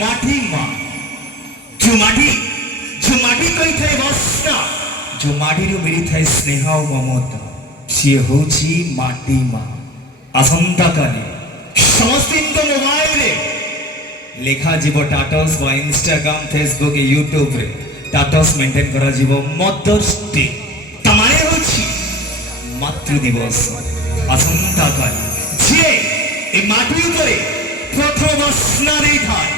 माटी माँ जो माटी कही थाए बस्ना जो माटी मिली थाए स्नेह और ममता सी होची माटी माँ आसंता काले समस्त मोबाइल लेखा जीव टाटस व इंस्टाग्राम फेसबुक यूट्यूब रे टाटस मेंटेन करा जीव मदर्स डे तमाने होची मातृ दिवस आसंता काले जे ए माटी उपरे प्रथम स्नान दे थाए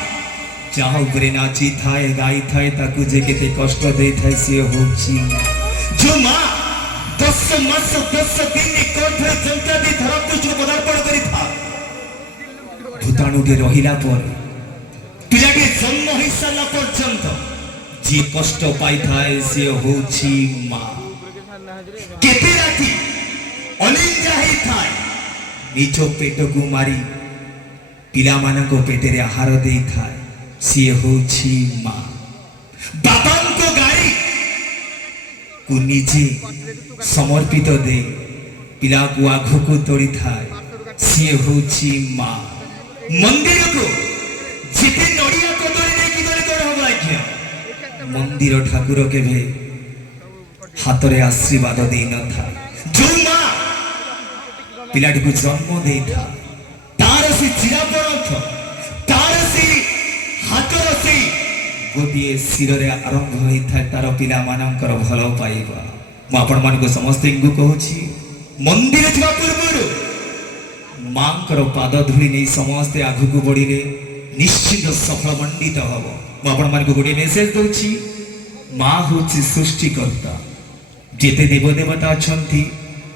जहाँ उपरे नाची थाए गाई थाए ताकू जे केते कष्ट दे थाए से होची जो माँ 10 मास 10 दिन कोठरे जंता दे धरम को पदार्पण करी था भूताणुटे रहिला पर पिलाटे जन्म होई साला पर्यंत जे कष्ट पाई थाए से होची माँ केते राती अनिंजा ही थाए निज पेट को मारी पिला मानक पेटे रे आहार दे थाए सी होची माँ बापन को गाड़ी को निजे समर्पित दे पिला को आगु को तोड़ी थाए सी होची माँ मंदिर को जिते नड़िया कदली नहीं कि करे कर होबा क्या मंदिर ठाकुर के भे हाथ रे आशीर्वाद दे न था जो माँ पिलाटी को जन्म दे था तार से चिरापरथ तार से हाथ से गोटे शिर रे आरंभ होई था तार पिला मानकर भल पाइबा मु आपण मान को समस्त को कहूची मंदिर जवा पूर्व मांकर पाद धूली नहीं समस्ते आगु को बढ़िले निश्चित सफल मंडित हब मु आपण मान को गोटे मेसेज दउची मां होची सृष्टिकर्ता जेते देव देवता अछंती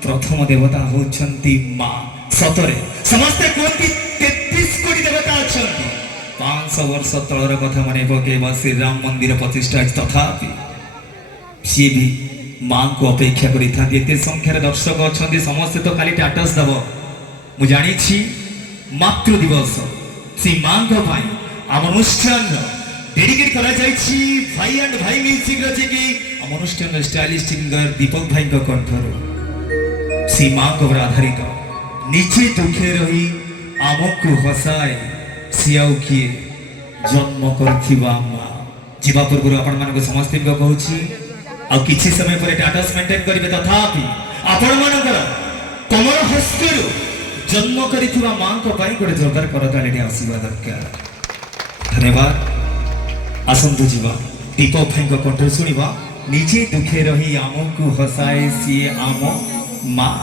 प्रथम देवता होछंती मां सतरे समस्ते कोटी 33 कोटी देवता अछंती 500 वर्ष तळर कथा माने पकेबा श्री राम मंदिर प्रतिष्ठा तथापि सी भी मां को अपेक्षा करी था एते संख्यार दर्शक अछंती समस्त तो खाली टाटस दब मु जानी छी मातृ दिवस सी मां को भाई आम अनुष्ठान डेडिकेट करा जाई छी भाई एंड भाई म्यूजिक रजे की आम अनुष्ठान स्टाइलिश सिंगर दीपक भाई को कंठर सी मां को आधारित नीचे दुखे रही आमको हसाए सियाउ किए जन्म करथिबा मां जीवा पूर्व आपण मान को समस्त को कहूची आ किछि समय पर टाटस मेंटेन करिवे तथापि आपण मानकर कमर हस्तरु जन्म करिथिबा मां को पाई गोटे जोरदार करताली आशीर्वाद दरकार धन्यवाद आसंतु जीवा दीपक भाई को कंठ सुनिबा नीचे दुखे रही आमको हसाए सी आम मां।